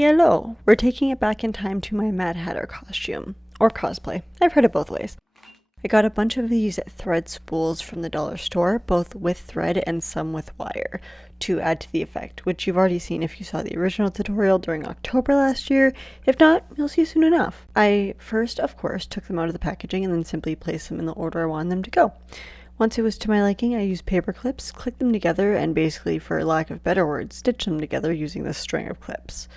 Hello! We're taking it back in time to my Mad Hatter costume. Or cosplay. I've heard it both ways. I got a bunch of these thread spools from the dollar store, both with thread and some with wire, to add to the effect, which you've already seen if you saw the original tutorial during October last year. If not, you'll see soon enough. I first, of course, took them out of the packaging and then simply placed them in the order I wanted them to go. Once it was to my liking, I used paper clips, clicked them together, and basically, for lack of better words, stitched them together using this string of clips.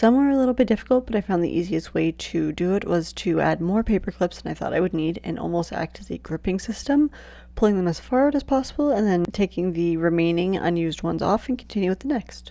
Some were a little bit difficult, but I found the easiest way to do it was to add more paper clips than I thought I would need and almost act as a gripping system, pulling them as far out as possible and then taking the remaining unused ones off and continue with the next.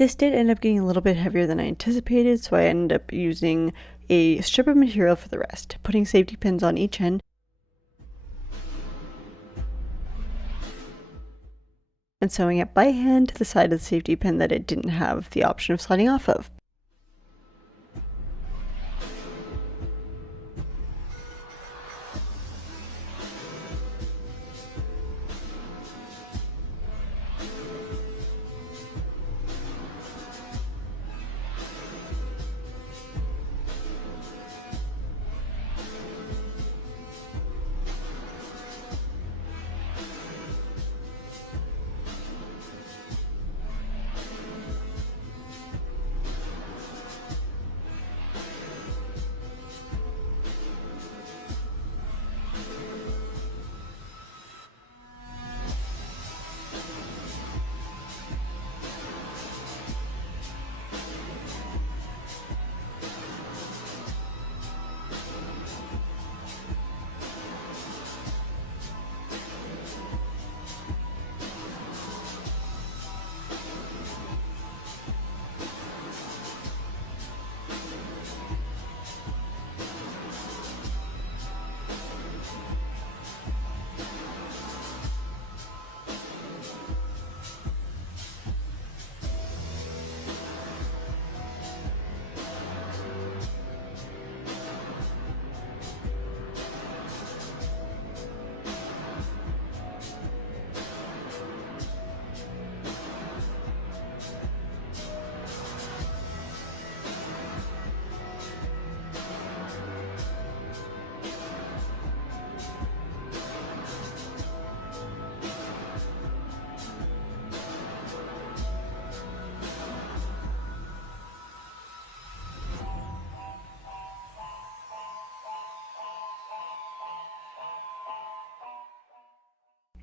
This did end up getting a little bit heavier than I anticipated, so I ended up using a strip of material for the rest, putting safety pins on each end and sewing it by hand to the side of the safety pin that it didn't have the option of sliding off of.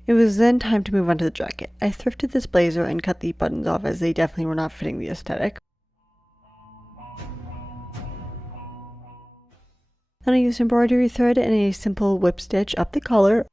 It was then time to move on to the jacket. I thrifted this blazer and cut the buttons off as they definitely were not fitting the aesthetic. Then I used embroidery thread and a simple whip stitch up the collar.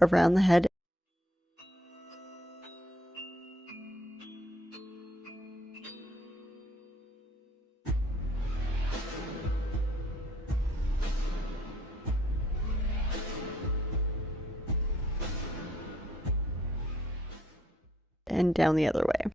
around the head and down the other way.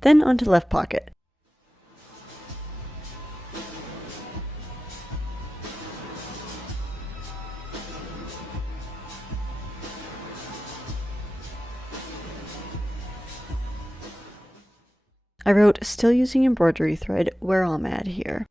Then onto the left pocket. I wrote, still using embroidery thread where I'm at here.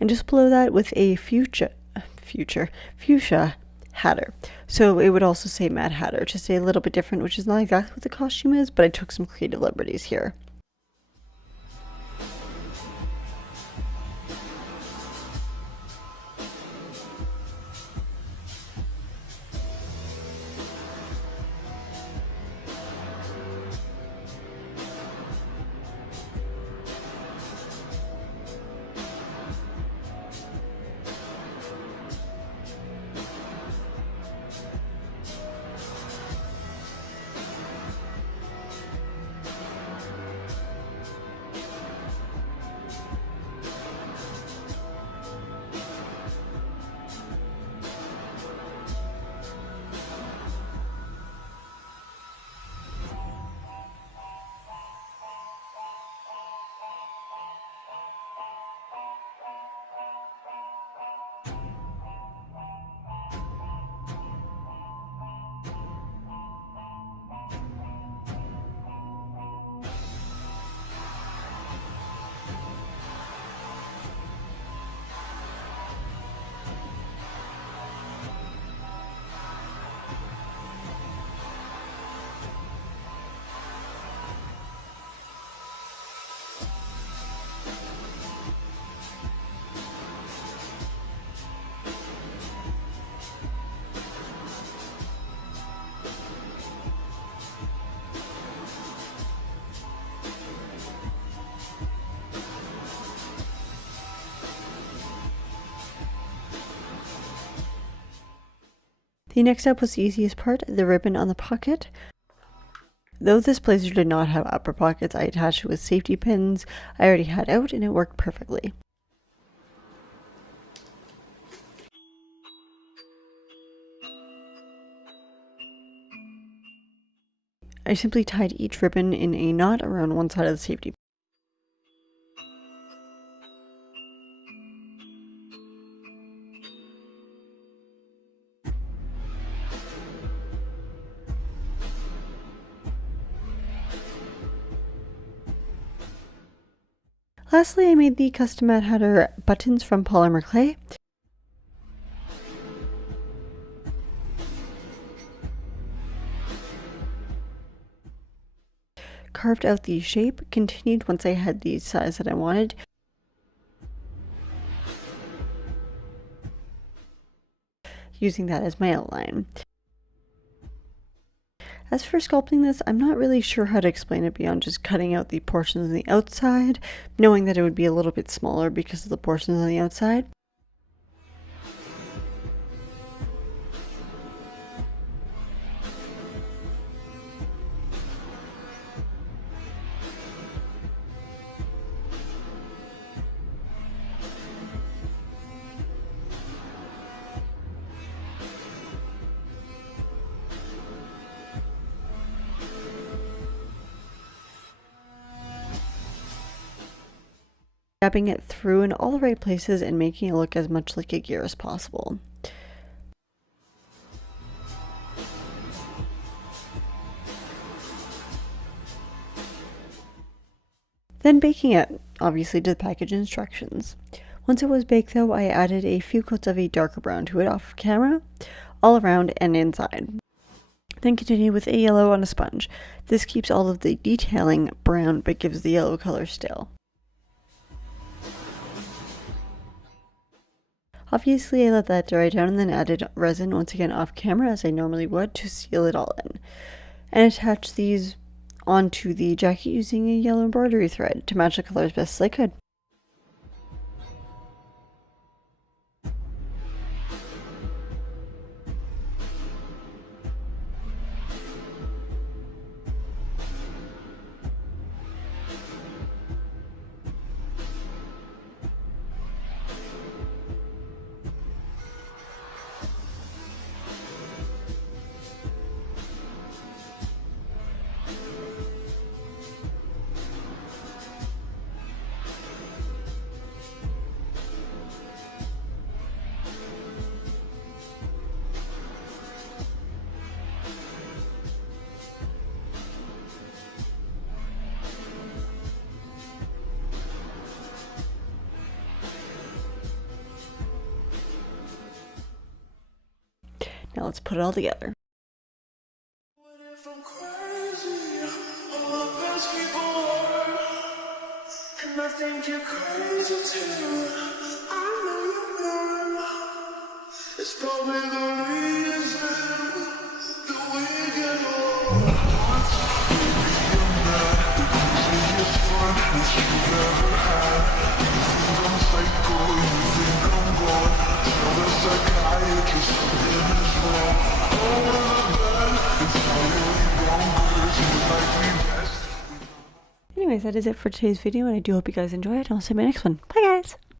And just below that with a fuchsia hatter. So it would also say Mad Hatter, just a little bit different, which is not exactly what the costume is, but I took some creative liberties here. The next step was the easiest part, the ribbon on the pocket. Though this blazer did not have upper pockets, I attached it with safety pins I already had out and it worked perfectly. I simply tied each ribbon in a knot around one side of the safety pin. Lastly, I made the custom Mad Hatter buttons from polymer clay. Carved out the shape, continued once I had the size that I wanted. Using that as my outline. As for sculpting this, I'm not really sure how to explain it beyond just cutting out the portions on the outside, knowing that it would be a little bit smaller because of the portions on the outside. Dabbing it through in all the right places and making it look as much like a gear as possible. Then baking it, obviously to the package instructions. Once it was baked though, I added a few coats of a darker brown to it off camera, all around and inside. Then continue with a yellow on a sponge. This keeps all of the detailing brown but gives the yellow color still. Obviously, I let that dry down and then added resin once again off camera as I normally would to seal it all in. And attached these onto the jacket using a yellow embroidery thread to match the color as best as I could. Now let's put it all together. It's probably the reason that we get along. The craziest fun that you've ever had. You think I'm psycho, you think I'm gone. Tell the psychiatrist something is wrong. Over the bed, it's really bonkers. You like me best. Anyways, that is it for today's video, and I do hope you guys enjoy it. I'll see you in my next one. Bye, guys!